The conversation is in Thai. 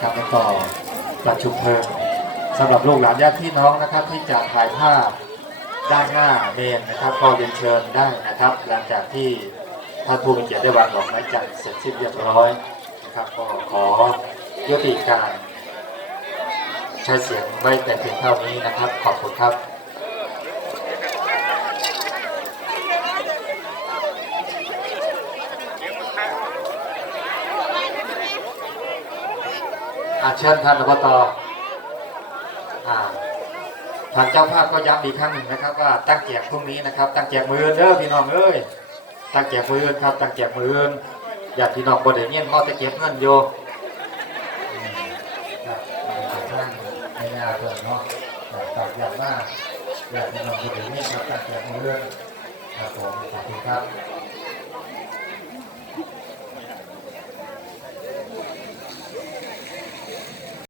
ครับแล้วก็ประชุมเพลิงสำหรับลูกหลานญาติพี่น้องนะครับ ที่จะถ่ายภาพด้านหน้าเมนนะครับ ก็เรียนเชิญได้นะครับ หลังจากที่ท่านผู้มีเกียรติได้วางดอกไม้จันทร์เสร็จสิ้นเรียบร้อยนะครับ ก็ขอยุติการ ใช้เสียงไว้แต่เพียงเท่านี้นะครับ ขอบคุณครับ อาเชิญท่านอบตอ่าทางเจ้าภาพก็ย้ำอีกครั้งหนึ่งนะครับ ว่าตั้งแจกพรุ่งนี้นะครับ ตั้งแจกมือเด้อพี่น้องเอ้ยตั้งแจกมือครับ ตั้งแจกมืออยากพี่น้องบ่ได้เงี้ยมอจะเก็บเงินโยอืมครับท่านไม่น่าเพิ่นเนาะฝากอยางว่าอยากพี่น้องบ่ได้เงี้ยครับตั้งแจกมือครับผมขอบคุณครับ